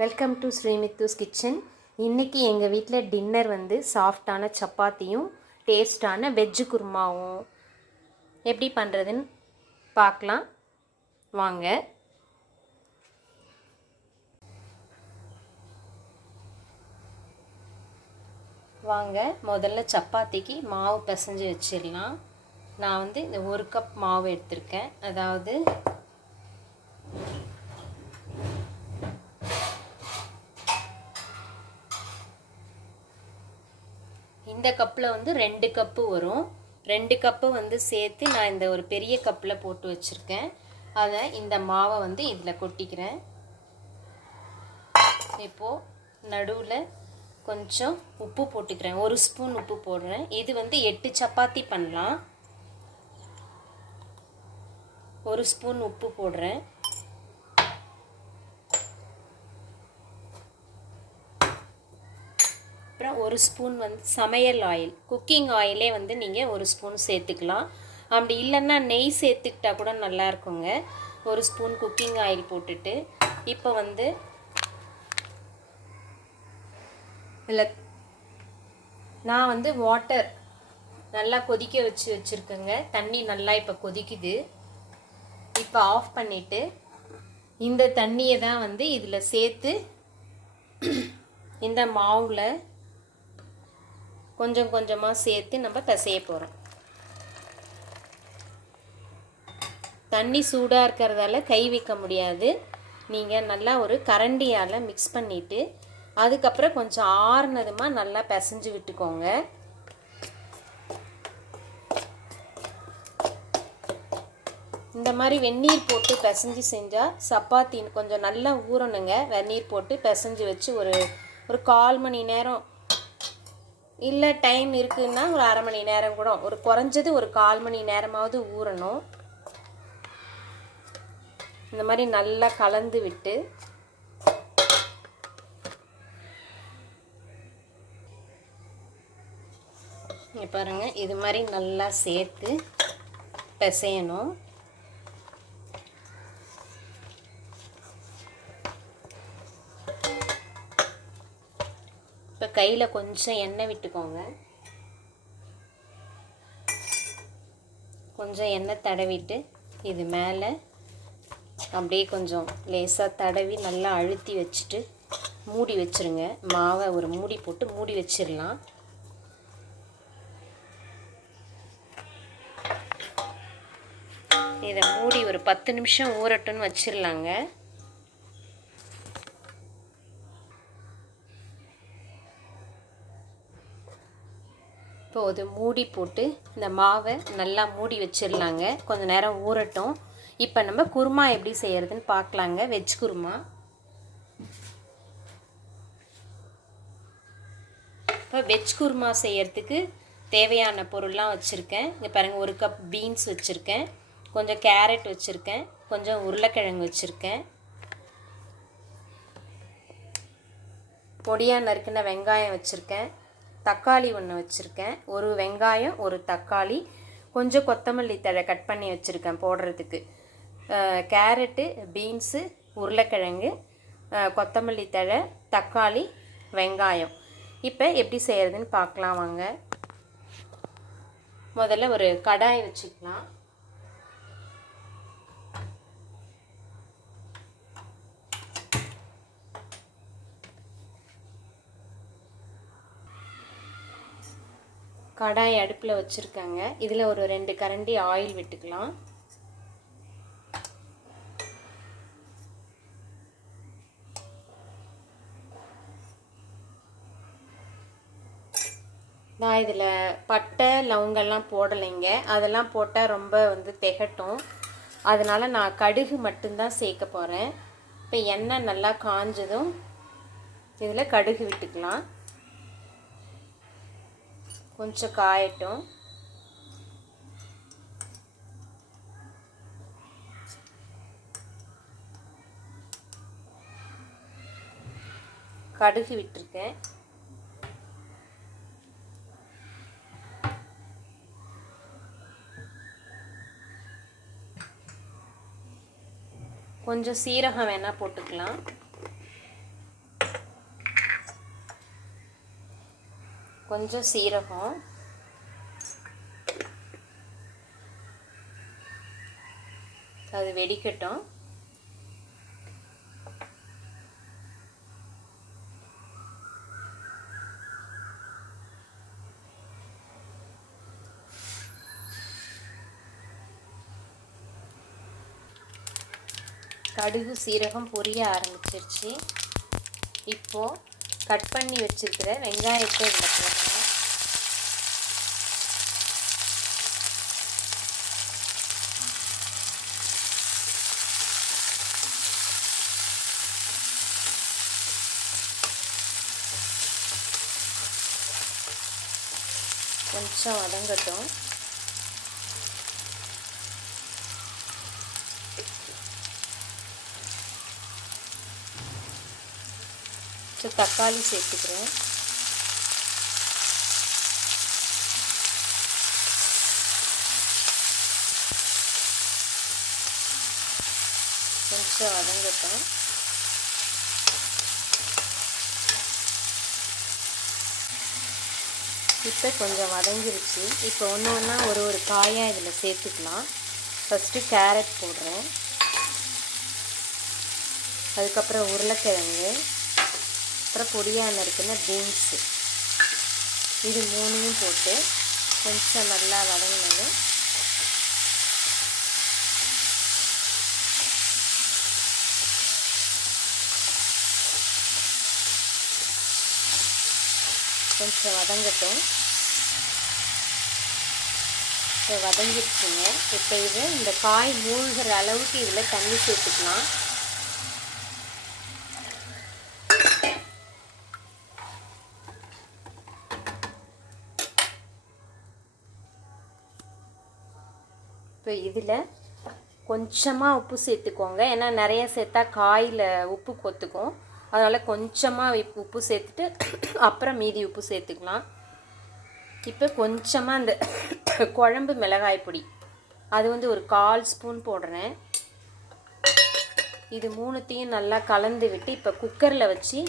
Welcome to Shrimithu's kitchen. இன்றைக்கி எங்கள் வீட்டில் டின்னர் வந்து சாஃப்டான சப்பாத்தியும் டேஸ்டான வெஜ்ஜு குருமாவும் எப்படி பண்ணுறதுன்னு பார்க்கலாம் வாங்க. முதல்ல சப்பாத்திக்கு மாவு பிசைஞ்சு வச்சிடலாம். நான் வந்து இந்த 1 கப் மாவு எடுத்திருக்கேன். அதாவது இந்த கப்பில் வந்து 2 கப்பு வரும். 2 கப்பு வந்து சேர்த்து நான் இந்த ஒரு பெரிய கப்பில் போட்டு வச்சுருக்கேன். அதை இந்த மாவை வந்து இதில் கொட்டிக்கிறேன். இப்போது நடுவில் கொஞ்சம் உப்பு போட்டுக்கிறேன். 1 ஸ்பூன் உப்பு போடுறேன். இது வந்து 8 சப்பாத்தி பண்ணலாம். 1 ஸ்பூன் உப்பு போடுறேன். அப்புறம் 1 ஸ்பூன் வந்து சமையல் ஆயில், குக்கிங் ஆயிலே வந்து நீங்கள் 1 ஸ்பூன் சேர்த்துக்கலாம். அப்படி இல்லைன்னா நெய் சேர்த்துக்கிட்டா கூட நல்லா இருக்குங்க. 1 ஸ்பூன் குக்கிங் ஆயில் போட்டுட்டு இப்போ வந்து இல்லை, நான் வந்து வாட்டர் நல்லா கொதிக்க வச்சுருக்கேங்க. தண்ணி நல்லா இப்போ கொதிக்குது. இப்போ ஆஃப் பண்ணிவிட்டு இந்த தண்ணியை தான் வந்து இதில் சேர்த்து இந்த மாவில் கொஞ்சம் கொஞ்சமாக சேர்த்து நம்ம பிசைய போகிறோம். தண்ணி சூடாக இருக்கிறதால கை வைக்க முடியாது. நீங்கள் நல்லா ஒரு கரண்டியால் மிக்ஸ் பண்ணிவிட்டு அதுக்கப்புறம் கொஞ்சம் ஆறுனதுமா நல்லா பிசைஞ்சு விட்டுக்கோங்க. இந்த மாதிரி வெந்நீர் போட்டு பிசைஞ்சு செஞ்சால் சப்பாத்தி கொஞ்சம் நல்லா ஊறணுங்க. வெந்நீர் போட்டு பிசைஞ்சு வச்சு ஒரு 1/4 மணி நேரம், இல்லை டைம் இருக்குதுன்னா ஒரு 1/2 மணி நேரம் கூட, ஒரு குறைஞ்சது ஒரு 1/4 மணி நேரமாவது ஊறணும். இந்த மாதிரி நல்லா கலந்து விட்டு இங்கே பாருங்கள், இது மாதிரி நல்லா சேர்த்து பிசையணும். இப்போ கையில் கொஞ்சம் எண்ணெய் விட்டுக்கோங்க. கொஞ்சம் எண்ணெய் தடவிட்டு இது மேலே அப்படியே கொஞ்சம் லேசாக தடவி நல்லா அழுத்தி வச்சுட்டு மூடி வச்சுருங்க. மாவை ஒரு மூடி போட்டு மூடி வச்சிடலாம். இதை மூடி ஒரு 10 நிமிஷம் ஊறட்டுன்னு வச்சிடலாங்க. இப்போ அது மூடி போட்டு இந்த மாவை நல்லா மூடி வச்சிடலாங்க. கொஞ்சம் நேரம் ஊறட்டும். இப்போ நம்ம குருமா எப்படி செய்கிறதுன்னு பார்க்கலாங்க. வெஜ் குருமா. இப்போ வெஜ் குருமா செய்கிறதுக்கு தேவையான பொருள்லாம் வச்சுருக்கேன். இங்கே பாருங்கள், 1 கப் பீன்ஸ் வச்சுருக்கேன், கொஞ்சம் கேரட் வச்சுருக்கேன், கொஞ்சம் உருளைக்கிழங்கு வச்சுருக்கேன், பொடியாக நறுக்கின வெங்காயம் வச்சுருக்கேன், தக்காளி 1 வச்சுருக்கேன், 1 வெங்காயம் 1 தக்காளி, கொஞ்சம் கொத்தமல்லி தழை கட் பண்ணி வச்சுருக்கேன் போடுறதுக்கு, கேரட்டு, பீன்ஸு, உருளைக்கிழங்கு, கொத்தமல்லி தழை, தக்காளி, வெங்காயம். இப்போ எப்படி செய்கிறதுன்னு பார்க்கலாம் வாங்க. முதல்ல ஒரு கடாய் வச்சுக்கலாம். கடாய் அடுப்பில் வச்சுருக்காங்க. இதில் ஒரு 2 கரண்டி ஆயில் விட்டுக்கலாம். நான் இதில் பட்டை லவங்கெல்லாம் போடலைங்க. அதெல்லாம் போட்டால் ரொம்ப வந்து திகட்டும். அதனால் நான் கடுகு மட்டும்தான் சேர்க்க போகிறேன். இப்போ எண்ணெய் நல்லா காஞ்சதும் இதில் கடுகு விட்டுக்கலாம். கொஞ்சம் காயட்டும். கடுகு விட்டுருக்கேன். கொஞ்சம் சீரகம் வேணால் போட்டுக்கலாம். கொஞ்சம் சீரகம், அது வெடிக்கட்டும். கடுகு சீரகம் பொரிய ஆரம்பிச்சிருச்சு. இப்போது கட் பண்ணி வச்சுருக்கிற வெங்காயத்தை இதில் போடுறேன். கொஞ்சம் வதங்கட்டும். தக்காளி சேர்த்துக்கிறேன். கொஞ்சம் வதங்கட்டும். இப்போ கொஞ்சம் வதங்கிருச்சு. இப்போ ஒன்று ஒன்றா ஒரு காயாக இதில் சேர்த்துக்கலாம். ஃபஸ்ட்டு கேரட் போடுறேன், அதுக்கப்புறம் உருளைக்கிழங்கு, அப்புறம் பொடியாக நறுக்குன பீன்ஸு. இது மூணையும் போட்டு கொஞ்சம் நல்லா வதங்கினது கொஞ்சம் வதங்கட்டும். இப்போ வதங்கிடுச்சுங்க. இப்போ இது இந்த காய் மூழ்கிற அளவுக்கு இதில் தண்ணி சேர்த்துக்கலாம். இப்போ இதில் கொஞ்சமாக உப்பு சேர்த்துக்கோங்க. ஏன்னா நிறைய சேர்த்தா காயில் உப்பு கொத்துக்கும். அதனால் கொஞ்சமாக உப்பு சேர்த்துட்டு அப்புறம் மீதி உப்பு சேர்த்துக்கலாம். இப்போ கொஞ்சமாக அந்த குழம்பு மிளகாய் பொடி, அது ஒரு 1/4 ஸ்பூன் போடுறேன். இது மூணுத்தையும் நல்லா கலந்து விட்டு இப்போ குக்கரில் வச்சு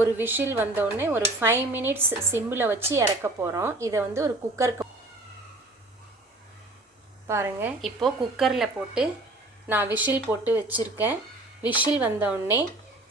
ஒரு விஷில் வந்தோடனே ஒரு 5 மினிட்ஸ் சிம்மில் வச்சு இறக்க போகிறோம். இதை ஒரு குக்கருக்கு பாருங்கள். இப்போது குக்கரில் போட்டு நான் விஷில் போட்டு வச்சுருக்கேன். விஷில் வந்தோடனே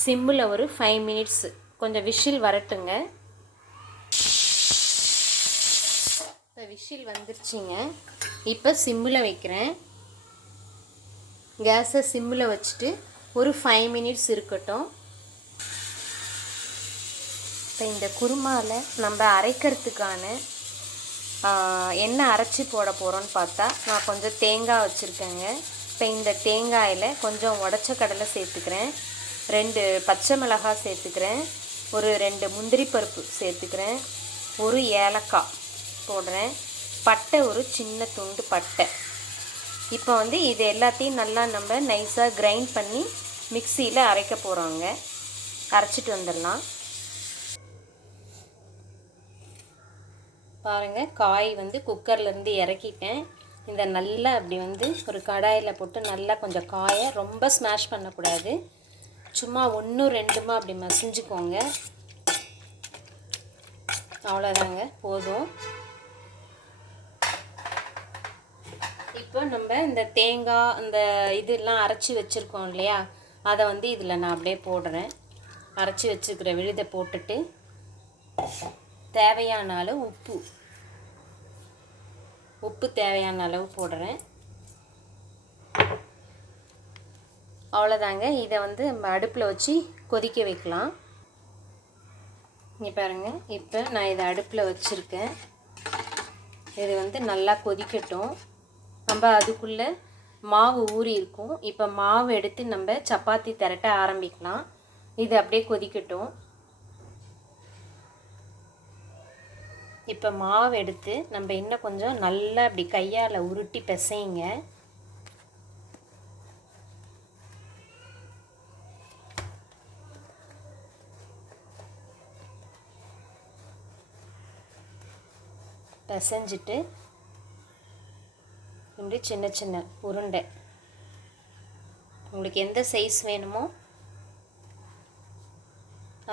சிம்மில் ஒரு 5 மினிட்ஸ் கொஞ்சம் விஷில் வரட்டுங்க. இப்போ விஷில் வந்துருச்சுங்க. இப்போ சிம்மில் வைக்கிறேன். கேஸை சிம்மில் வச்சுட்டு ஒரு 5 மினிட்ஸ் இருக்கட்டும். இப்போ இந்த குருமாவில் நம்ம அரைக்கிறதுக்கான என்ன அரைச்சி போட போகிறோன்னு பார்த்தா, நான் கொஞ்சம் தேங்காய் வச்சுருக்கேங்க. இப்போ இந்த தேங்காயில் கொஞ்சம் உடச்ச கடலை சேர்த்துக்கிறேன், 2 பச்சை மிளகாய் சேர்த்துக்கிறேன், ஒரு 2 முந்திரி பருப்பு சேர்த்துக்கிறேன், ஒரு ஏலக்காய் போடுறேன், பட்டை ஒரு சின்ன துண்டு பட்டை. இப்போ இது எல்லாத்தையும் நல்லா நம்ம நைஸாக கிரைண்ட் பண்ணி மிக்சியில் அரைக்க போகிறோங்க. அரைச்சிட்டு வந்துடலாம். பாருங்கள், காய் குக்கர்லேருந்து இறக்கிட்டேன். இந்த நல்லா அப்படி ஒரு கடாயில் போட்டு நல்லா கொஞ்சம் காயை ரொம்ப ஸ்மாஷ் பண்ணக்கூடாது, சும்மா 1-2 அப்படி மசிஞ்சுக்கோங்க. அவ்வளோதாங்க, போதும். இப்போ நம்ம இந்த தேங்காய் இந்த இதெல்லாம் அரைச்சி வச்சுருக்கோம் இல்லையா, அதை இதில் நான் அப்படியே போடுறேன். அரைச்சி வச்சுருக்கிற விழுதை போட்டுட்டு தேவையான அளவு உப்பு தேவையான அளவு போடுறேன். அவ்வளோதாங்க. இதை நம்ம அடுப்பில் வச்சு கொதிக்க வைக்கலாம். இங்கே பாருங்கள், இப்போ நான் இதை அடுப்பில் வச்சுருக்கேன். இது நல்லா கொதிக்கட்டும். நம்ம அதுக்குள்ளே மாவு ஊறி இருக்கும். இப்போ மாவு எடுத்து நம்ம சப்பாத்தி திரட்ட ஆரம்பிக்கலாம். இது அப்படியே கொதிக்கட்டும். இப்போ மாவு எடுத்து நம்ம இன்னும் கொஞ்சம் நல்லா அப்படி கையால் உருட்டி பிசையுங்க. பிசைஞ்சிட்டு இப்படி சின்ன சின்ன உருண்டை உங்களுக்கு எந்த சைஸ் வேணுமோ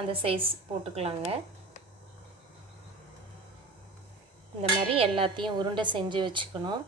அந்த சைஸ் போட்டுக்கலாங்க. இந்த மாதிரி எல்லாத்தையும் உருண்டை செஞ்சு வச்சுக்கணும்.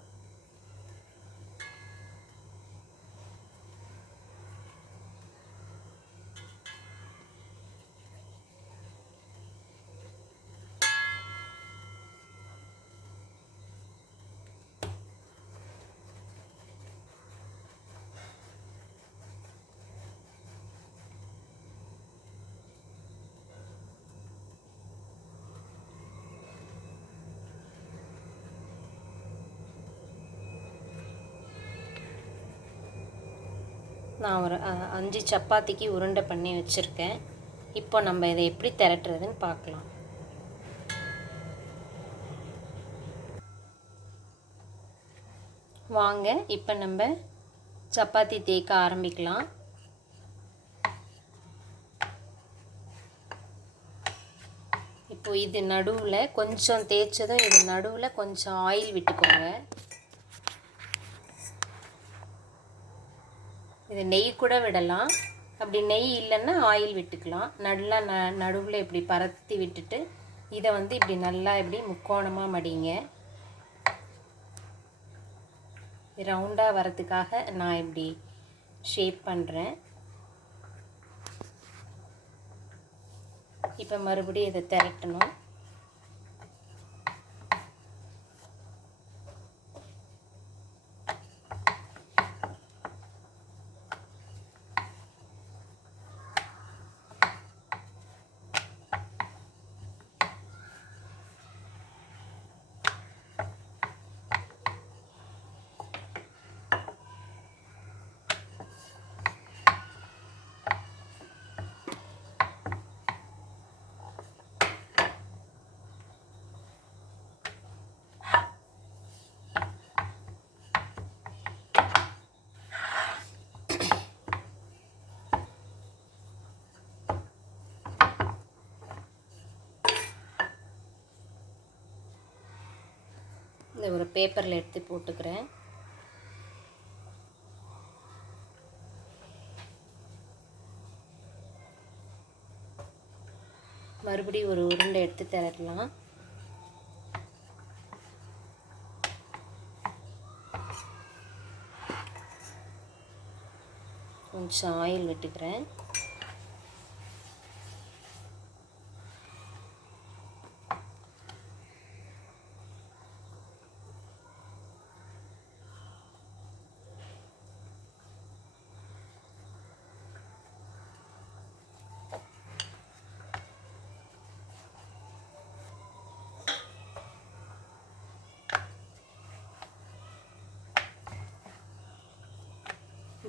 நான் ஒரு 5 சப்பாத்திக்கு உருண்டை பண்ணி வச்சுருக்கேன். இப்போ நம்ம இதை எப்படி திரட்டுறதுன்னு பார்க்கலாம். வாங்க இப்போ நம்ம சப்பாத்தி தேய்க்க ஆரம்பிக்கலாம். இப்போ இது நடுவில் கொஞ்சம் தேய்ச்சதும் இது நடுவில் கொஞ்சம் ஆயில் விட்டுக்கோங்க. இது நெய் கூட விடலாம், அப்படி நெய் இல்லைன்னா ஆயில் விட்டுக்கலாம். நல்லா நடுவில் இப்படி பரத்தி விட்டுட்டு இதை வந்து இப்படி நல்லா இப்படி முக்கோணமாக மடிங்க. ரவுண்டாக வரதுக்காக நான் இப்படி ஷேப் பண்ணுறேன். இப்போ மறுபடியும் இதை திரட்டணும். இந்த ஒரு பேப்பரில் எடுத்து போட்டுக்கிறேன். மறுபடியும் ஒரு உருண்டை எடுத்து திரட்டலாம். கொஞ்சம் ஆயில் விட்டுக்கிறேன்.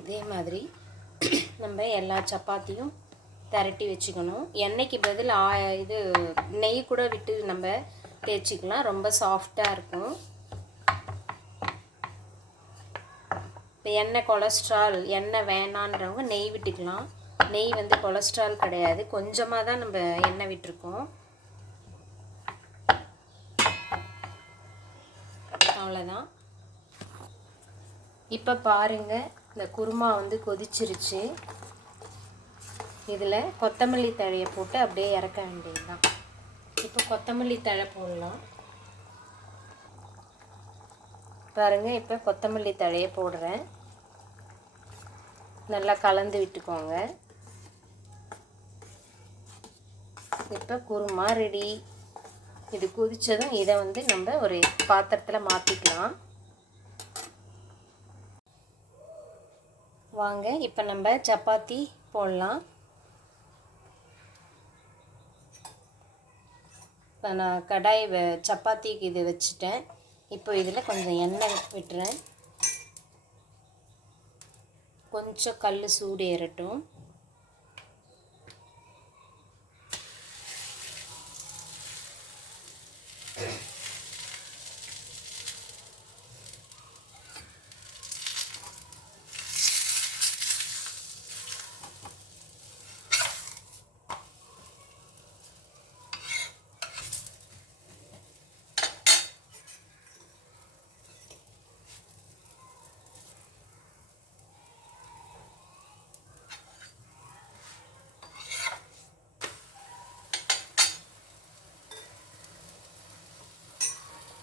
இதே மாதிரி நம்ம எல்லா சப்பாத்தியும் திரட்டி வச்சுக்கணும். எண்ணெய்க்கு பதில் இது நெய் கூட விட்டு நம்ம தேய்ச்சிக்கலாம், ரொம்ப சாஃப்டாக இருக்கும். இப்போ எண்ணெய் வேணான்றவங்க நெய் விட்டுக்கலாம். நெய் வந்து கொலஸ்ட்ரால் கிடையாது, கொஞ்சமாக தான் நம்ம எண்ணெய் விட்டுருக்கோம். அவ்வளோதான். இப்போ பாருங்கள், இந்த குருமா வந்து கொதிச்சிருச்சு. இதில் கொத்தமல்லி தழையை போட்டு அப்படியே இறக்க வேண்டியதுதான். இப்போ கொத்தமல்லி தழை போடலாம். பாருங்கள், இப்போ கொத்தமல்லி தழையை போடுறேன். நல்லா கலந்து விட்டுக்கோங்க. இப்போ குருமா ரெடி. இது கொதித்ததும் இதை வந்து நம்ம ஒரு பாத்திரத்தில் மாற்றிக்கலாம். வாங்க இப்போ நம்ம சப்பாத்தி போடலாம். இப்போ நான் கடாய் சப்பாத்திக்கு இது வச்சுட்டேன். இப்போ இதில் கொஞ்சம் எண்ணெய் விட்டுறேன். கொஞ்சம் கல் சூடு ஏறட்டும்.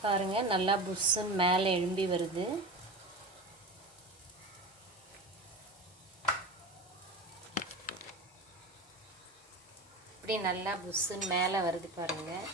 பாருங்கள், நல்லா புஷ்ஷுன்னு மேலே எழும்பி வருது. இப்படி நல்லா புஷ்ஷுன்னு மேலே வருது பாருங்கள்.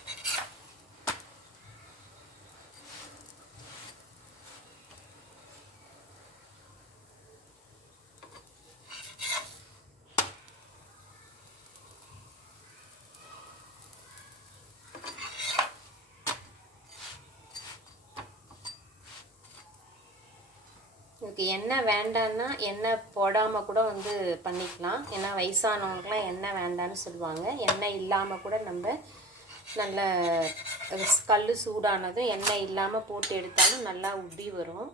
இதுக்கு எண்ணெய் வேண்டான்னா எண்ணெய் போடாமல் கூட வந்து பண்ணிக்கலாம். ஏன்னா வயசானவங்களுக்குலாம் எண்ணெய் வேண்டான்னு சொல்லுவாங்க. எண்ணெய் இல்லாமல் கூட நம்ம நல்ல கல் சூடானதும் எண்ணெய் இல்லாமல் போட்டு எடுத்தாலும் நல்லா உப்பி வரும்.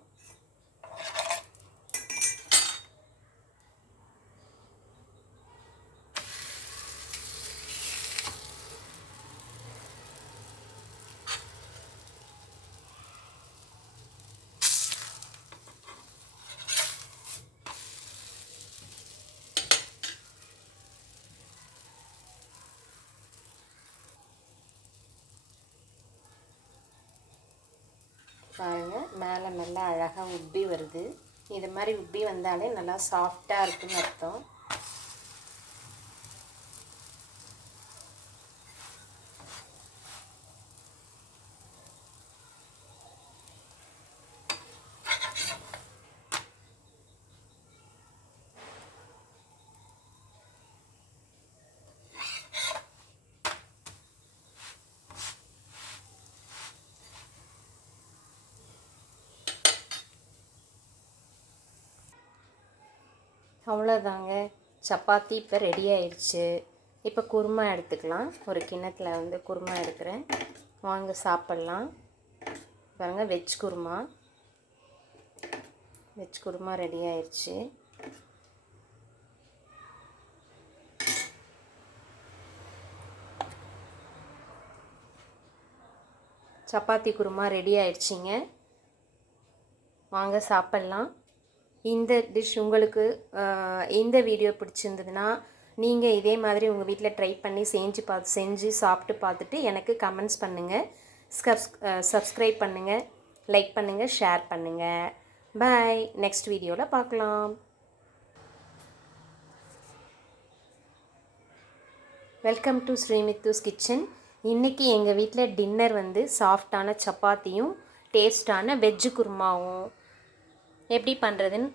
பாருங்கள், மேலே நல்லா அழகாக உப்பி வருது. இது மாதிரி உப்பி வந்தாலே நல்லா சாஃப்டாக இருக்குன்னு அர்த்தம். அவ்வளோதாங்க, சப்பாத்தி இப்போ ரெடி ஆயிடுச்சு. இப்போ குருமா எடுத்துக்கலாம். ஒரு கிண்ணத்தில் வந்து குருமா எடுக்கிறேன், வாங்க சாப்பிட்லாம். பாருங்கள், வெஜ் குருமா ரெடி ஆயிடுச்சு. சப்பாத்தி குருமா ரெடி ஆயிடுச்சிங்க, வாங்க சாப்பிட்லாம். இந்த டிஷ் உங்களுக்கு இந்த வீடியோ பிடிச்சிருந்ததுன்னா நீங்கள் இதே மாதிரி உங்கள் வீட்டில் ட்ரை பண்ணி செஞ்சு சாப்பிட்டு பார்த்துட்டு எனக்கு கமெண்ட்ஸ் பண்ணுங்கள். சப்ஸ்கிரைப் பண்ணுங்கள், லைக் பண்ணுங்கள், ஷேர் பண்ணுங்கள். பாய், நெக்ஸ்ட் வீடியோவில் பார்க்கலாம். Welcome to Shrimithu's kitchen. இன்றைக்கி எங்கள் வீட்டில் டின்னர் வந்து சாஃப்டான சப்பாத்தியும் டேஸ்டான வெஜ்ஜு குருமாவும் எப்படி பண்ணுறதுன்னு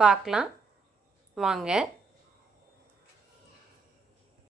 பார்க்கலாம் வாங்க.